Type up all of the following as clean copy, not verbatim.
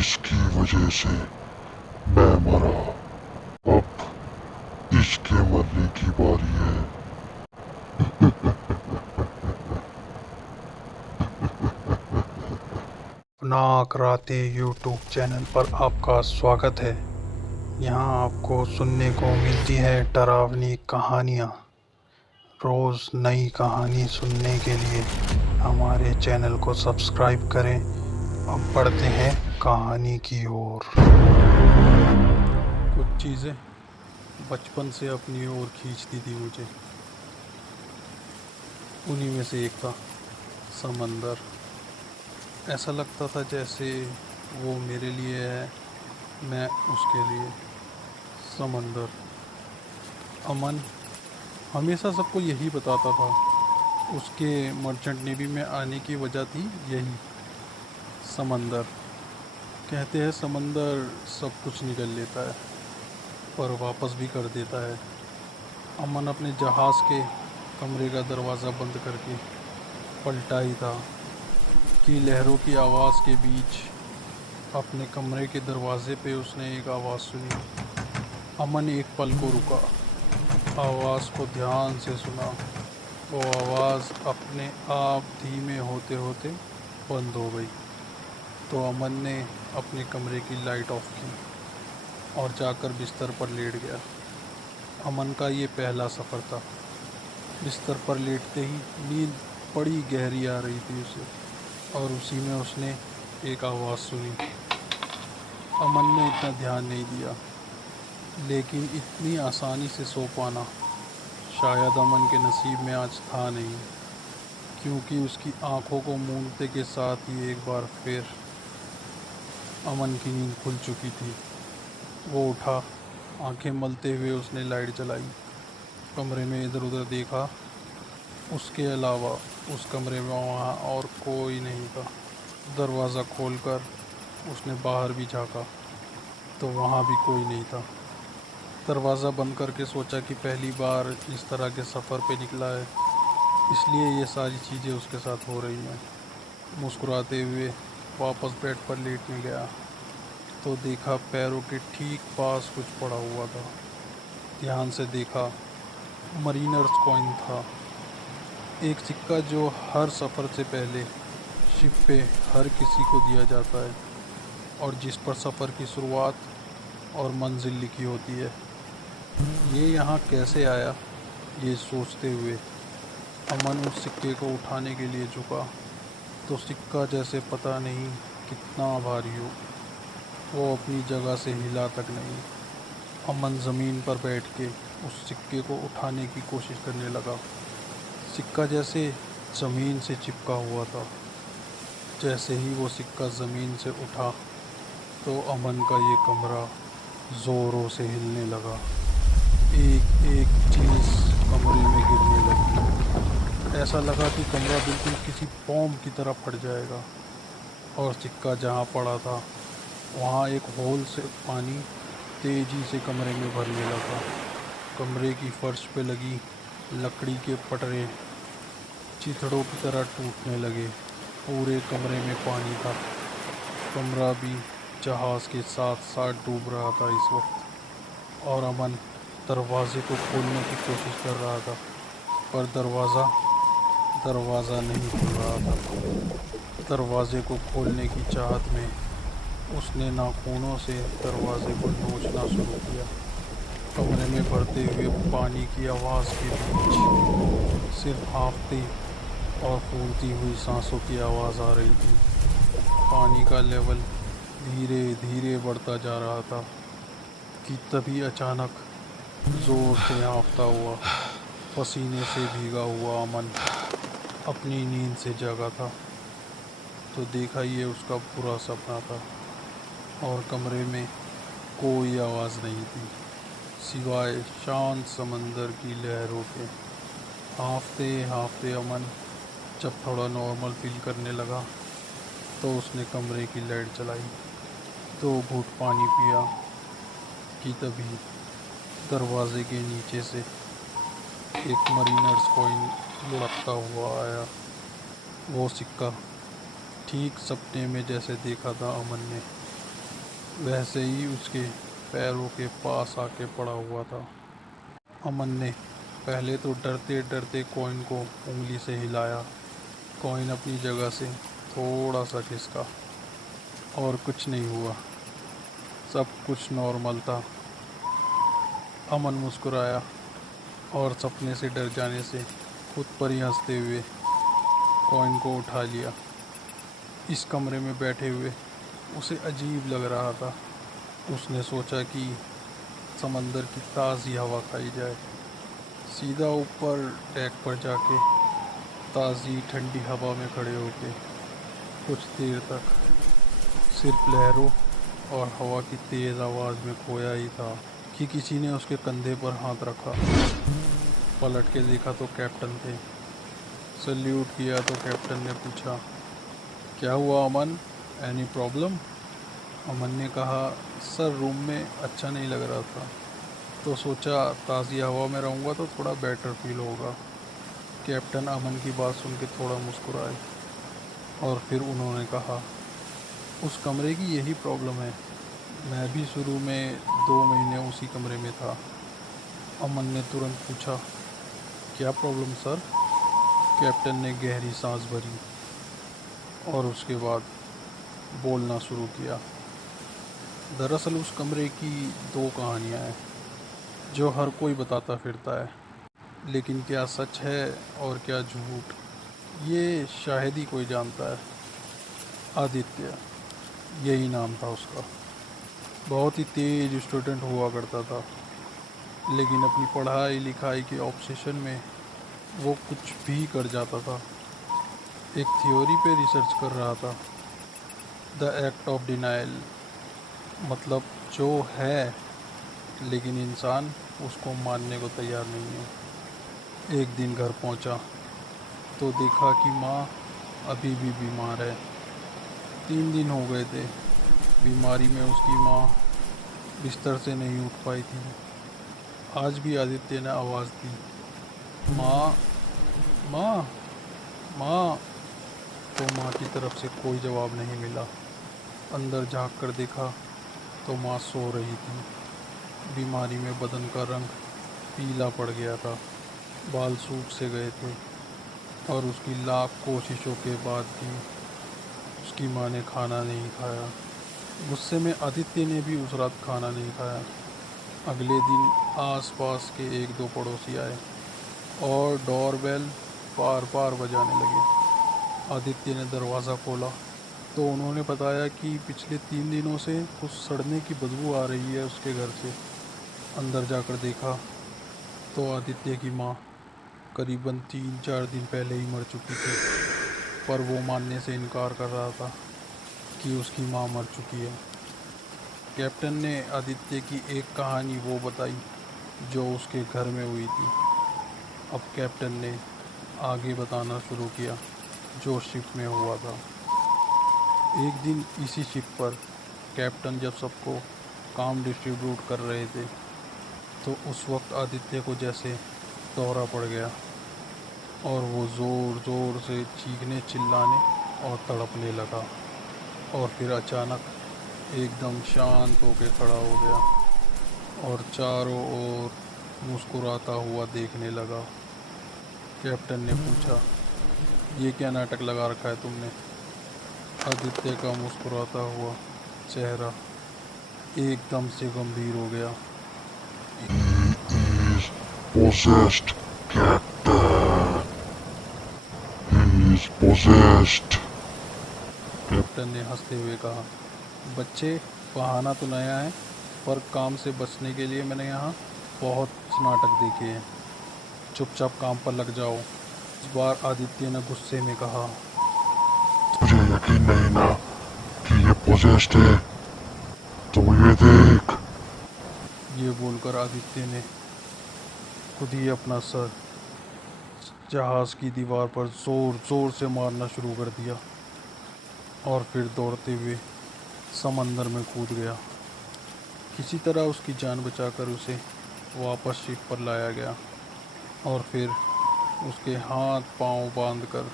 जिसकी वजह से मैं मरा। अब इसके मरने की बारी है। नाक राते यूट्यूब चैनल पर आपका स्वागत है। यहाँ आपको सुनने को मिलती है डरावनी कहानियाँ। रोज़ नई कहानी सुनने के लिए हमारे चैनल को सब्सक्राइब करें। अब बढ़ते हैं कहानी की ओर। कुछ चीज़ें बचपन से अपनी ओर खींचती थी मुझे। उन्हीं में से एक था समंदर। ऐसा लगता था जैसे वो मेरे लिए है, मैं उसके लिए। समंदर। अमन हमेशा सबको यही बताता था। उसके मर्चेंट नेवी में आने की वजह थी यही, समंदर। कहते हैं समंदर सब कुछ निगल लेता है पर वापस भी कर देता है। अमन अपने जहाज़ के कमरे का दरवाज़ा बंद करके पलटा ही था कि लहरों की आवाज़ के बीच अपने कमरे के दरवाजे पे उसने एक आवाज़ सुनी। अमन एक पल को रुका, आवाज़ को ध्यान से सुना। वो आवाज़ अपने आप धीमे होते होते बंद हो गई। तो अमन ने अपने कमरे की लाइट ऑफ की और जाकर बिस्तर पर लेट गया। अमन का ये पहला सफ़र था। बिस्तर पर लेटते ही नींद बड़ी गहरी आ रही थी उसे, और उसी में उसने एक आवाज़ सुनी। अमन ने इतना ध्यान नहीं दिया, लेकिन इतनी आसानी से सो पाना शायद अमन के नसीब में आज था नहीं, क्योंकि उसकी आंखों को मूंदते के साथ ही एक बार फिर अमन की नींद खुल चुकी थी। वो उठा, आंखें मलते हुए उसने लाइट जलाई, कमरे में इधर उधर देखा। उसके अलावा उस कमरे में वहाँ और कोई नहीं था। दरवाज़ा खोलकर उसने बाहर भी झाँका तो वहाँ भी कोई नहीं था। दरवाज़ा बंद करके सोचा कि पहली बार इस तरह के सफ़र पे निकला है, इसलिए ये सारी चीज़ें उसके साथ हो रही हैं। मुस्कुराते हुए वापस बेड पर लेटने गया तो देखा पैरों के ठीक पास कुछ पड़ा हुआ था। ध्यान से देखा, मरीनर्स कॉइन था। एक सिक्का जो हर सफ़र से पहले शिप पे हर किसी को दिया जाता है, और जिस पर सफ़र की शुरुआत और मंजिल लिखी होती है। ये यहाँ कैसे आया, ये सोचते हुए अमन उस सिक्के को उठाने के लिए झुका तो सिक्का जैसे पता नहीं कितना भारी हो, वो अपनी जगह से हिला तक नहीं। अमन ज़मीन पर बैठ के उस सिक्के को उठाने की कोशिश करने लगा। सिक्का जैसे ज़मीन से चिपका हुआ था। जैसे ही वो सिक्का ज़मीन से उठा तो अमन का ये कमरा ज़ोरों से हिलने लगा। एक एक चीज़ कमरे में गिरने लगी। ऐसा लगा कि कमरा बिल्कुल किसी बॉम्ब की तरह फट जाएगा। और सिक्का जहाँ पड़ा था वहाँ एक होल से पानी तेज़ी से कमरे में भरने लगा। कमरे की फर्श पे लगी लकड़ी के पटरे चिथड़ों की तरह टूटने लगे। पूरे कमरे में पानी था। कमरा भी जहाज़ के साथ साथ डूब रहा था इस वक्त। और अमन दरवाज़े को खोलने की कोशिश कर रहा था, पर दरवाज़ा नहीं खुल रहा था। दरवाज़े को खोलने की चाहत में उसने नाखूनों से दरवाज़े को नोचना शुरू किया। कमरे में भरते हुए पानी की आवाज़ के बीच सिर्फ हाँफती और फूलती हुई सांसों की आवाज़ आ रही थी। पानी का लेवल धीरे धीरे बढ़ता जा रहा था कि तभी अचानक ज़ोर से हाँफता हुआ, पसीने से भीगा हुआ अमन अपनी नींद से जागा था तो देखा ये उसका बुरा सपना था, और कमरे में कोई आवाज़ नहीं थी सिवाय शांत समंदर की लहरों के। हाँफते हाँफते अमन जब थोड़ा नॉर्मल फील करने लगा तो उसने कमरे की लाइट जलाई, 2 घूंट पानी पिया कि तभी दरवाजे के नीचे से एक मरीनर्स कॉइन लुढ़कता हुआ आया। वो सिक्का ठीक सपने में जैसे देखा था अमन ने, वैसे ही उसके पैरों के पास आके पड़ा हुआ था। अमन ने पहले तो डरते डरते कॉइन को उंगली से हिलाया। कॉइन अपनी जगह से थोड़ा सा खिसका और कुछ नहीं हुआ, सब कुछ नॉर्मल था। अमन मुस्कुराया और सपने से डर जाने से खुद पर ही हंसते हुए कॉइन को उठा लिया। इस कमरे में बैठे हुए उसे अजीब लग रहा था। उसने सोचा कि समंदर की ताज़ी हवा खाई जाए। सीधा ऊपर डेक पर जाके ताज़ी ठंडी हवा में खड़े होके कुछ देर तक सिर्फ लहरों और हवा की तेज़ आवाज़ में खोया ही था कि किसी ने उसके कंधे पर हाथ रखा। पलट के देखा तो कैप्टन थे। सल्यूट किया तो कैप्टन ने पूछा, क्या हुआ अमन, एनी प्रॉब्लम? अमन ने कहा, सर रूम में अच्छा नहीं लग रहा था, तो सोचा ताज़ी हवा में रहूँगा तो थोड़ा बेटर फील होगा। कैप्टन अमन की बात सुन के थोड़ा मुस्कुराए और फिर उन्होंने कहा, उस कमरे की यही प्रॉब्लम है, मैं भी शुरू में 2 महीने उसी कमरे में था। अमन ने तुरंत पूछा, क्या प्रॉब्लम सर? कैप्टन ने गहरी सांस भरी और उसके बाद बोलना शुरू किया। दरअसल उस कमरे की 2 कहानियाँ हैं जो हर कोई बताता फिरता है, लेकिन क्या सच है और क्या झूठ, ये शायद ही कोई जानता है। आदित्य, यही नाम था उसका। बहुत ही तेज स्टूडेंट हुआ करता था, लेकिन अपनी पढ़ाई लिखाई के ऑब्सेशन में वो कुछ भी कर जाता था। एक थ्योरी पे रिसर्च कर रहा था, द एक्ट ऑफ डिनाइल, मतलब जो है लेकिन इंसान उसको मानने को तैयार नहीं है। एक दिन घर पहुंचा तो देखा कि माँ अभी भी बीमार है। 3 दिन हो गए थे बीमारी में उसकी माँ बिस्तर से नहीं उठ पाई थी। आज भी आदित्य ने आवाज़ दी, माँ, माँ, माँ। तो माँ की तरफ से कोई जवाब नहीं मिला। अंदर झांक कर देखा तो माँ सो रही थी। बीमारी में बदन का रंग पीला पड़ गया था, बाल सूख से गए थे और उसकी लाख कोशिशों के बाद भी उसकी माँ ने खाना नहीं खाया। गुस्से में आदित्य ने भी उस रात खाना नहीं खाया। अगले दिन आसपास के 1-2 पड़ोसी आए और डोरबेल बार बार बजाने लगे। आदित्य ने दरवाज़ा खोला तो उन्होंने बताया कि पिछले 3 दिनों से कुछ सड़ने की बदबू आ रही है उसके घर से। अंदर जाकर देखा तो आदित्य की माँ करीबन 3-4 दिन पहले ही मर चुकी थी, पर वो मानने से इनकार कर रहा था कि उसकी माँ मर चुकी है। कैप्टन ने आदित्य की एक कहानी वो बताई जो उसके घर में हुई थी। अब कैप्टन ने आगे बताना शुरू किया जो शिप में हुआ था। एक दिन इसी शिप पर कैप्टन जब सबको काम डिस्ट्रीब्यूट कर रहे थे तो उस वक्त आदित्य को जैसे दौरा पड़ गया और वो ज़ोर ज़ोर से चीखने चिल्लाने और तड़पने लगा और फिर अचानक एकदम शांत होकर खड़ा हो गया और चारों ओर मुस्कुराता हुआ देखने लगा। कैप्टन ने पूछा, ये क्या नाटक लगा रखा है तुमने? आदित्य का मुस्कुराता हुआ चेहरा एकदम से गंभीर हो गया। He is possessed, Captain. He is possessed. Captain ने हंसते हुए कहा, बच्चे, बहाना तो नया है, पर काम से बचने के लिए मैंने यहाँ बहुत नाटक देखे हैं। चुपचाप काम पर लग जाओ। इस बार आदित्य ने गुस्से में कहा। तुझे यकीन नहीं ना कि ये possessed है? तो ये देख। ये बोलकर आदित्य ने खुद ही अपना सर जहाज़ की दीवार पर ज़ोर ज़ोर से मारना शुरू कर दिया और फिर दौड़ते हुए समंदर में कूद गया। किसी तरह उसकी जान बचाकर उसे वापस शिप पर लाया गया और फिर उसके हाथ पांव बांधकर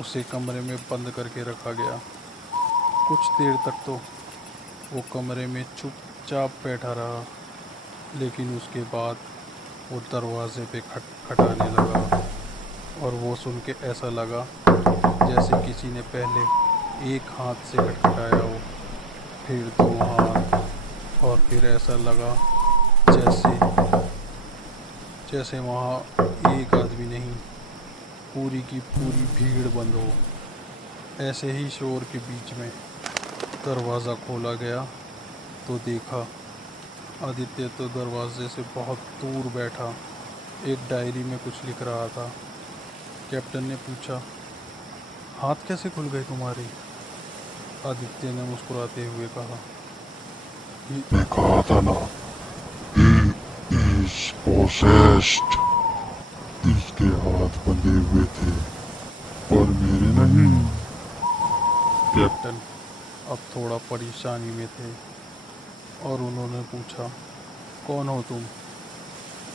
उसे कमरे में बंद करके रखा गया। कुछ देर तक तो वो कमरे में चुपचाप बैठा रहा, लेकिन उसके बाद वो दरवाजे पे खटखटाने लगा, और वो सुन के ऐसा लगा जैसे किसी ने पहले एक हाथ से खटखटाया हो, फिर दो हाथ, और फिर ऐसा लगा जैसे जैसे वहाँ एक आदमी नहीं, पूरी की पूरी भीड़ बंद हो। ऐसे ही शोर के बीच में दरवाज़ा खोला गया तो देखा आदित्य तो दरवाजे से बहुत दूर बैठा एक डायरी में कुछ लिख रहा था। कैप्टन ने पूछा, हाथ कैसे खुल गए तुम्हारे? आदित्य ने मुस्कुराते हुए कहा, मैं कहा था ना, he is possessed। इसके हाथ बंधे हुए थे, पर मेरे नहीं। कैप्टन अब थोड़ा परेशानी में थे और उन्होंने पूछा, कौन हो तुम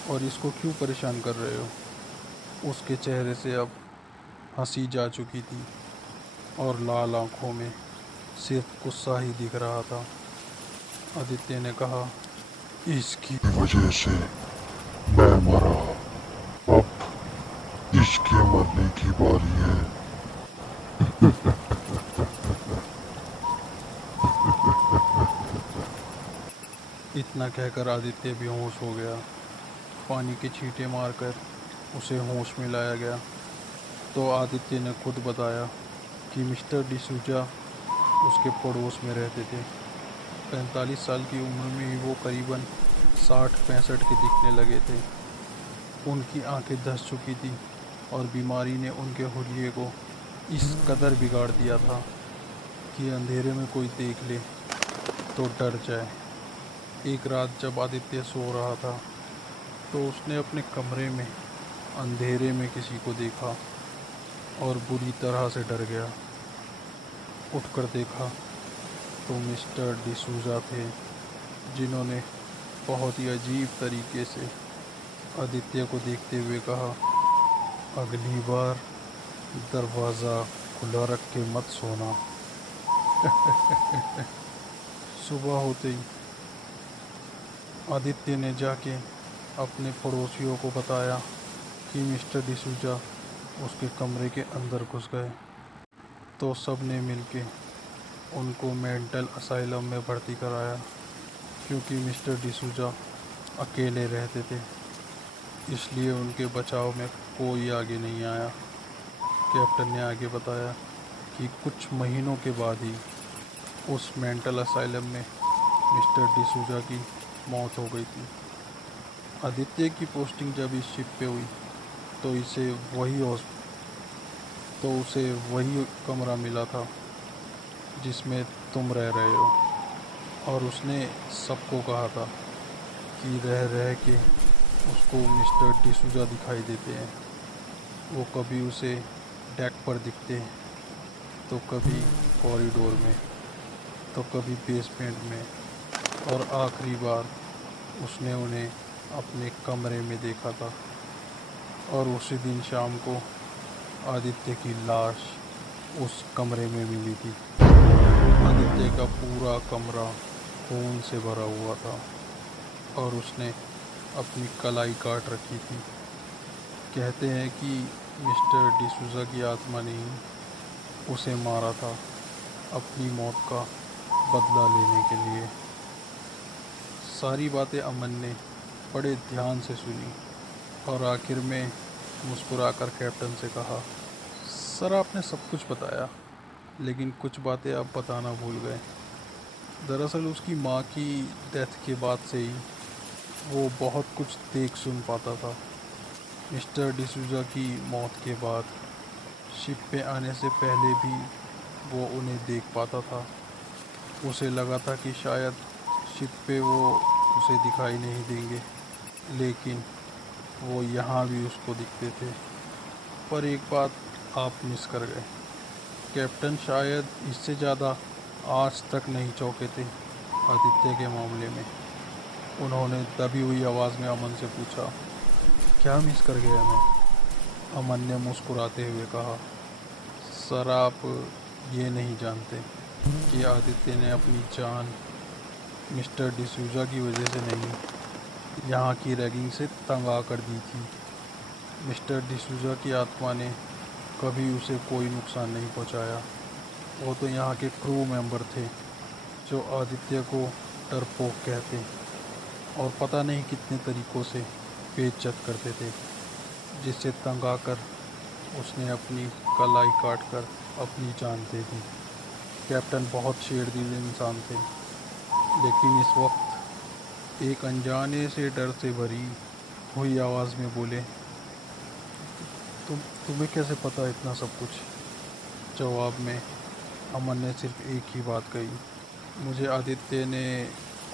और इसको क्यों परेशान कर रहे हो? उसके चेहरे से अब हंसी जा चुकी थी और लाल आंखों में सिर्फ गुस्सा ही दिख रहा था। आदित्य ने कहा, इसकी वजह से मैं मरा, अब इसके मरने की बारी है। इतना कहकर आदित्य बेहोश हो गया। पानी के छींटे मारकर उसे होश में लाया गया तो आदित्य ने खुद बताया कि मिस्टर डिसूजा उसके पड़ोस में रहते थे। 45 साल की उम्र में ही वो करीबन 60-65 के दिखने लगे थे। उनकी आंखें धंस चुकी थी और बीमारी ने उनके हुलिये को इस कदर बिगाड़ दिया था कि अंधेरे में कोई देख ले तो डर जाए। एक रात जब आदित्य सो रहा था तो उसने अपने कमरे में अंधेरे में किसी को देखा और बुरी तरह से डर गया। उठकर देखा तो मिस्टर डिसूजा थे, जिन्होंने बहुत ही अजीब तरीके से आदित्य को देखते हुए कहा, अगली बार दरवाज़ा खुला रख के मत सोना। सुबह होते ही आदित्य ने जाके अपने पड़ोसियों को बताया कि मिस्टर डिसूजा उसके कमरे के अंदर घुस गए। तो सब ने मिलके उनको मेंटल असाइलम में भर्ती कराया, क्योंकि मिस्टर डिसूजा अकेले रहते थे, इसलिए उनके बचाव में कोई आगे नहीं आया। कैप्टन ने आगे बताया कि कुछ महीनों के बाद ही उस मेंटल असाइलम में मिस्टर डिसूजा की मौत हो गई थी। आदित्य की पोस्टिंग जब इस शिप पे हुई तो उसे वही कमरा मिला था जिसमें तुम रह रहे हो, और उसने सबको कहा था कि रह रह के उसको मिस्टर डिसूजा दिखाई देते हैं। वो कभी उसे डेक पर दिखते हैं, तो कभी कॉरिडोर में, तो कभी बेसमेंट में, और आखिरी बार उसने उन्हें अपने कमरे में देखा था। और उसी दिन शाम को आदित्य की लाश उस कमरे में मिली थी। आदित्य का पूरा कमरा खून से भरा हुआ था और उसने अपनी कलाई काट रखी थी। कहते हैं कि मिस्टर डिसूजा की आत्मा ने ही उसे मारा था अपनी मौत का बदला लेने के लिए। सारी बातें अमन ने बड़े ध्यान से सुनी और आखिर में मुस्कुराकर कैप्टन से कहा, सर आपने सब कुछ बताया, लेकिन कुछ बातें आप बताना भूल गए। दरअसल उसकी माँ की डेथ के बाद से ही वो बहुत कुछ देख सुन पाता था। मिस्टर डिसूजा की मौत के बाद शिप पे आने से पहले भी वो उन्हें देख पाता था। उसे लगा था कि शायद शिप पे वो उसे दिखाई नहीं देंगे, लेकिन वो यहाँ भी उसको दिखते थे। पर एक बात आप मिस कर गए, कैप्टन शायद इससे ज़्यादा आज तक नहीं चौंके थे आदित्य के मामले में। उन्होंने दबी हुई आवाज़ में अमन से पूछा, क्या मिस कर गया मैं? अमन ने मुस्कुराते हुए कहा, सर आप ये नहीं जानते कि आदित्य ने अपनी जान मिस्टर डिसूजा की वजह से नहीं, यहाँ की रैगिंग से तंग आकर दी थी। मिस्टर डिसूजा की आत्मा ने कभी उसे कोई नुकसान नहीं पहुँचाया। वो तो यहाँ के क्रू मेंबर थे जो आदित्य को डरपोक कहते और पता नहीं कितने तरीक़ों से बेइज्जत करते थे, जिससे तंग आकर उसने अपनी कलाई काट कर अपनी जान दे दी। कैप्टन बहुत शेरदिल इंसान थे, लेकिन इस वक्त एक अनजाने से डर से भरी हुई आवाज़ में बोले, तुम्हें कैसे पता इतना सब कुछ? जवाब में अमन ने सिर्फ एक ही बात कही, मुझे आदित्य ने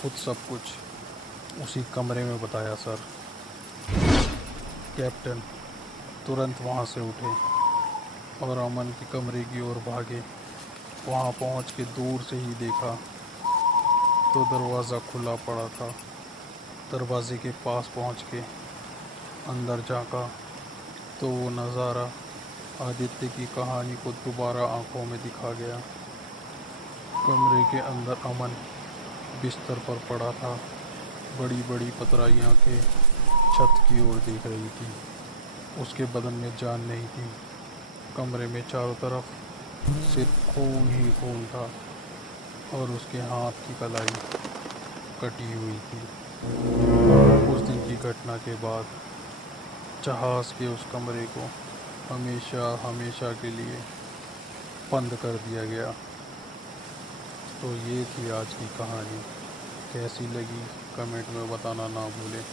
खुद सब कुछ उसी कमरे में बताया सर। कैप्टन तुरंत वहाँ से उठे और अमन के कमरे की ओर भागे। वहाँ पहुँच के दूर से ही देखा तो दरवाज़ा खुला पड़ा था। दरवाजे के पास पहुँच के अंदर झाँका तो वो नज़ारा आदित्य की कहानी को दोबारा आंखों में दिखा गया। कमरे के अंदर अमन बिस्तर पर पड़ा था। बड़ी बड़ी पतराई आँखें छत की ओर देख रही थी। उसके बदन में जान नहीं थी। कमरे में चारों तरफ सिर्फ खून ही खून था और उसके हाथ की कलाई कटी हुई थी। उस दिन की घटना के बाद जहाज़ के उस कमरे को हमेशा हमेशा के लिए बंद कर दिया गया। तो ये थी आज की कहानी। कैसी लगी कमेंट में बताना ना भूलें।